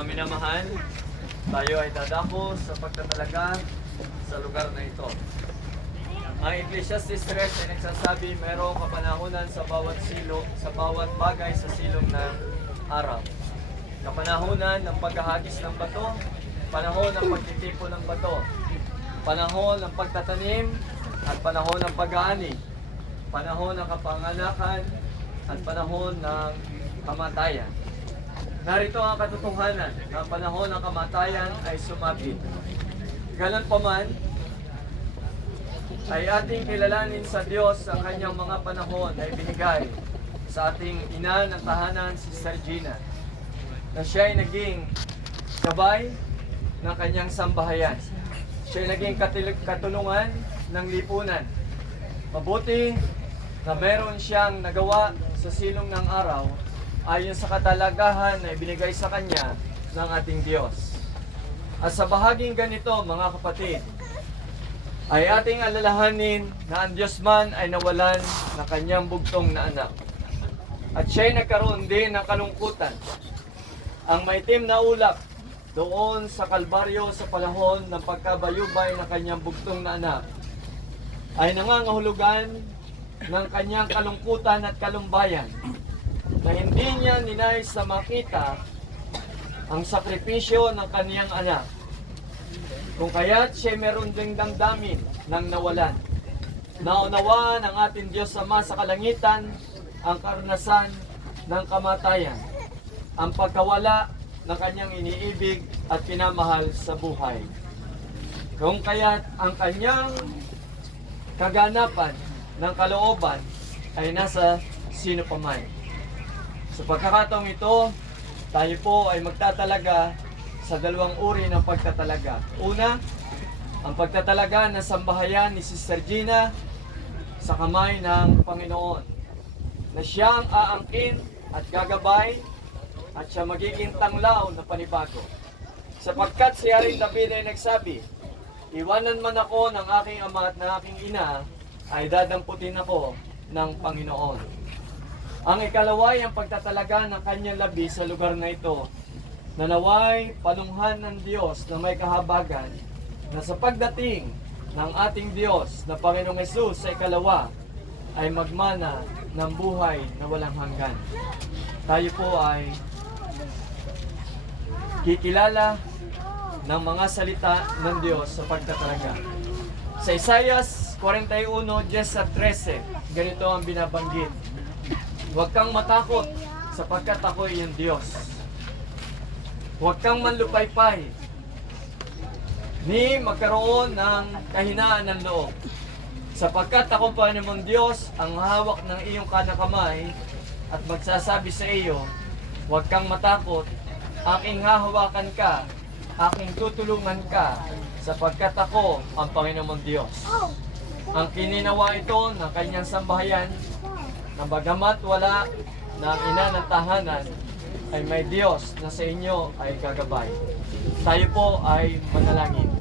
Mga minamahal, tayo ay dadako sa pagtatalaga sa lugar na ito. Ang Ecclesiastes 3 ay nagsasabi mayroong kapanahunan sa bawat bagay sa silong ng araw. Kapanahunan ng paghahagis ng bato, panahon ng pagtitipon ng bato, panahon ng pagtatanim at panahon ng pag-aani, panahon ng kapanganakan at panahon ng kamatayan. Narito ang katotohanan na ang panahon ng kamatayan ay sumapit. Ganun pa man, ay ating kilalanin sa Diyos ang kanyang mga panahon na ibinigay sa ating ina ng tahanan, si Sergina, na siya ay naging gabay ng kanyang sambahayan. Siya ay naging katulungan ng lipunan. Mabuti na meron siyang nagawa sa silong ng araw ayon sa katalagahan na ibinigay sa kanya ng ating Diyos. At sa bahaging ganito, mga kapatid, ay ating alalahanin na ang Diyos man ay nawalan ng kanyang bugtong na anak. At siya'y nagkaroon din ng kalungkutan. Ang maitim na ulap doon sa Kalbaryo sa panahon ng pagkabayubay ng kanyang bugtong na anak ay nangangahulugan ng kanyang kalungkutan at kalumbayan na hindi niya ninais na makita ang sakripisyo ng kaniyang anak. Kung kaya't siya meron ding damdamin ng nawalan. Naunawa ng ating Diyos Ama sa kalangitan ang karanasan ng kamatayan, ang pagkawala ng kanyang iniibig at pinamahal sa buhay. Kung kaya't ang kanyang kaganapan ng kalooban ay nasa sino pa man. Sa pagkakataong ito, tayo po ay magtatalaga sa dalawang uri ng pagtatalaga. Una, ang pagtatalaga ng sambahayan ni Sister Gina sa kamay ng Panginoon, na siyang aangkin at gagabay at siya magiging tanglaw na panibago. Sapagkat si Haring David ay nagsabi, iwanan man ako ng aking ama at ng aking ina, ay dadamputin ako ng Panginoon. Ang ikalawa ay ang pagtatalaga ng kanyang labi sa lugar na ito, na naway panunghan ng Diyos na may kahabagan na sa pagdating ng ating Diyos na Panginoong Hesus sa ikalawa ay magmana ng buhay na walang hanggan. Tayo po ay kikilala ng mga salita ng Diyos sa pagtatalaga. Sa Isaiah 41:10-13, ganito ang binabanggit. Huwag kang matakot sapagkat ako ay iyong Diyos. Huwag kang manlupaypay, ni magkaroon ng kahinaan ng loob. Sapagkat ako pa namang Diyos ang hawak ng iyong kanakamay at magsasabi sa iyo, huwag kang matakot, aking hahawakan ka, aking tutulungan ka, sapagkat ako ang Panginoong Diyos. Ang kininawa ito ng kanyang sambahayan, na bagamat wala na ina ng tahanan, ay may Diyos na sa inyo ay gagabay. Tayo po ay manalangin.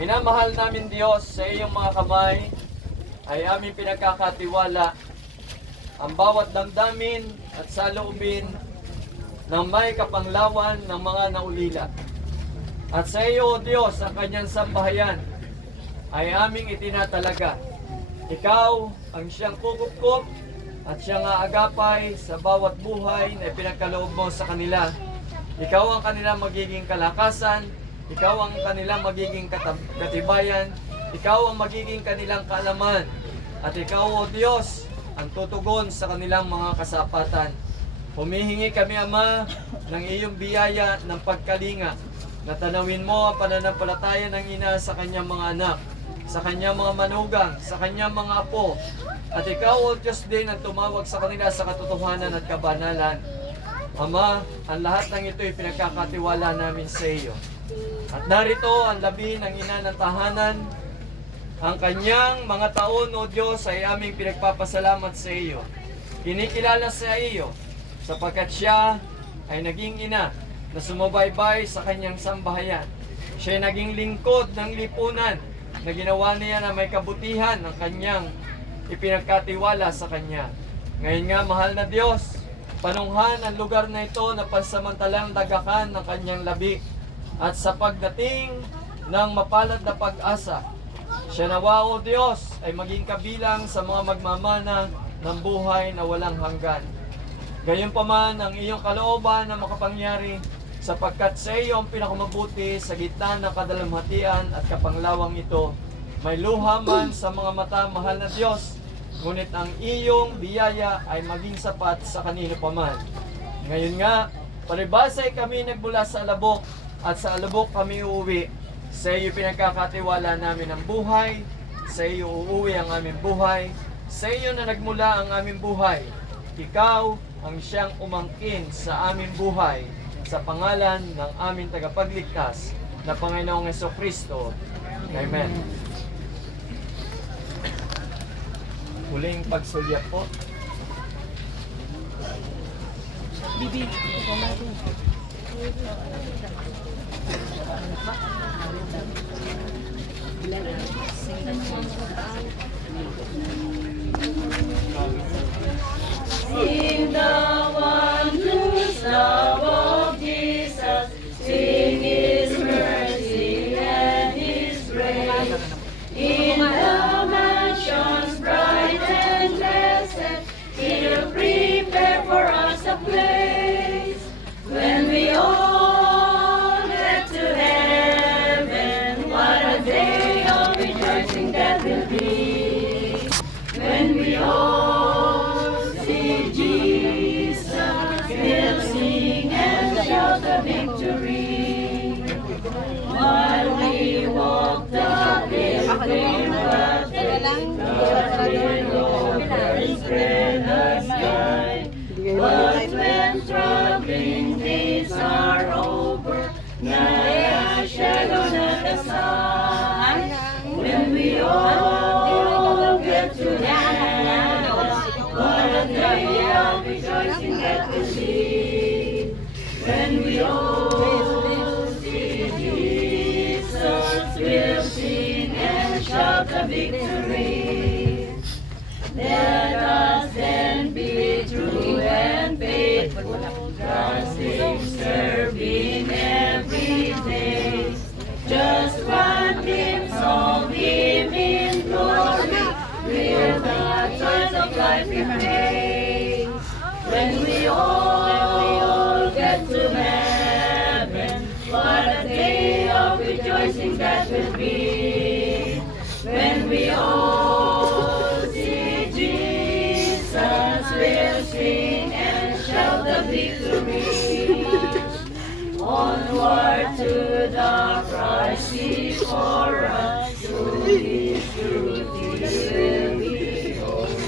Minamahal namin Diyos, sa iyong mga kamay ay aming pinagkakatiwala ang bawat damdamin at saloobin ng may kapanglawan ng mga naulila. At sa iyo, O Diyos, ang kanyang sambahayan ay aming itinatalaga. Ikaw ang siyang kukup at siyang aagapay sa bawat buhay na ipinagkaloob mo sa kanila. Ikaw ang kanilang magiging kalakasan, ikaw ang kanilang magiging katibayan, ikaw ang magiging kanilang kaalaman, at ikaw, O Diyos, ang tutugon sa kanilang mga kasapatan. Humihingi kami, Ama, ng iyong biyaya ng pagkalinga, na tanawin mo ang pananampalataya ng ina sa kanyang mga anak, sa kanyang mga manugang, sa kanyang mga apo. At ikaw, O Diyos din, ang tumawag sa kanila sa katotohanan at kabanalan. Ama, ang lahat ng ito ay pinagkakatiwala namin sa iyo. At narito ang labi ng ina ng tahanan. Ang kanyang mga taon, O Diyos, ay aming pinagpapasalamat sa iyo. Kinikilala sa iyo, sapagkat siya ay naging ina na sumubaybay sa kanyang sambahayan. Siya ay naging lingkod ng lipunan na ginawa niya na may kabutihan ng kanyang ipinagkatiwala sa kanya. Ngayon nga, mahal na Diyos, Panunghan ang lugar na ito na pansamantalang dagakan ng kanyang labi. At sa pagdating ng mapalad na pag-asa, siya nawa, O Diyos, ay maging kabilang sa mga magmamana ng buhay na walang hanggan. Gayunpaman ang iyong kalooban na makapangyari, sapagkat sa iyo ang pinakamabuti sa gitna ng kadalamhatian at kapanglawang ito. May luha man sa mga mata, mahal na Diyos, ngunit ang iyong biyaya ay maging sapat sa kanino paman. Ngayon nga, paribasay kami nagbula sa alabok, at sa alabok kami uuwi. Sa iyo pinagkakatiwala namin ang buhay, sa iyo uuwi ang aming buhay, sa iyo na nagmula ang aming buhay. Ikaw ang siyang umangkin sa aming buhay, sa pangalan ng aming tagapagligtas na Panginoong Jesucristo. Amen. Huling pagsulyap po. Bibi. Sing the wondrous love of Jesus, sing His mercy and His grace. In the mansions bright and blessed, He'll prepare for us a place. When we all get to heaven, what a day of rejoicing that will be. When we all see Jesus, we'll sing and shout the victory. While we walk the pilgrim path, the Lord spread the sky. But when troubling days are over, not a shadow, not a sign. When we all get to heaven, what a day of rejoicing that will be. When we all see Jesus, we'll sing and shout the victory. Let us then be true and faithful, trusting, serving every day. Just one glimpse of Him in glory, will the joys of life replace. When we all get to heaven, what a day of rejoicing that will be. When we all see Jesus, we'll sing and shout the victory. Onward to the Christ before us, to His truth will be home.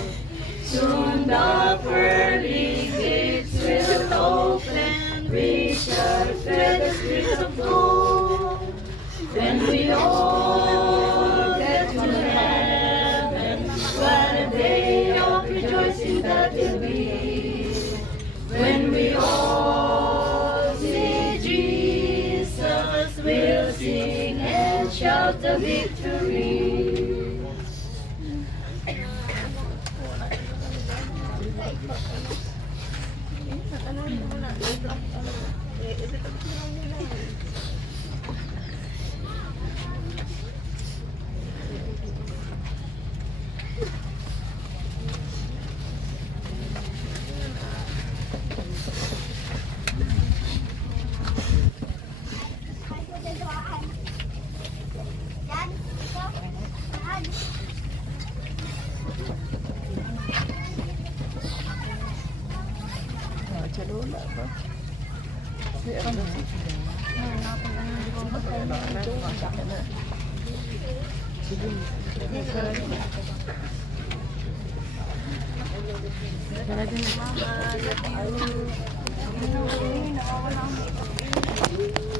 Soon the pearly gates will open, we shall tread the streets of gold. When we all get to heaven, what a day of rejoicing that will be. When we all see Jesus, we'll sing and shout the victory. Mama, love you.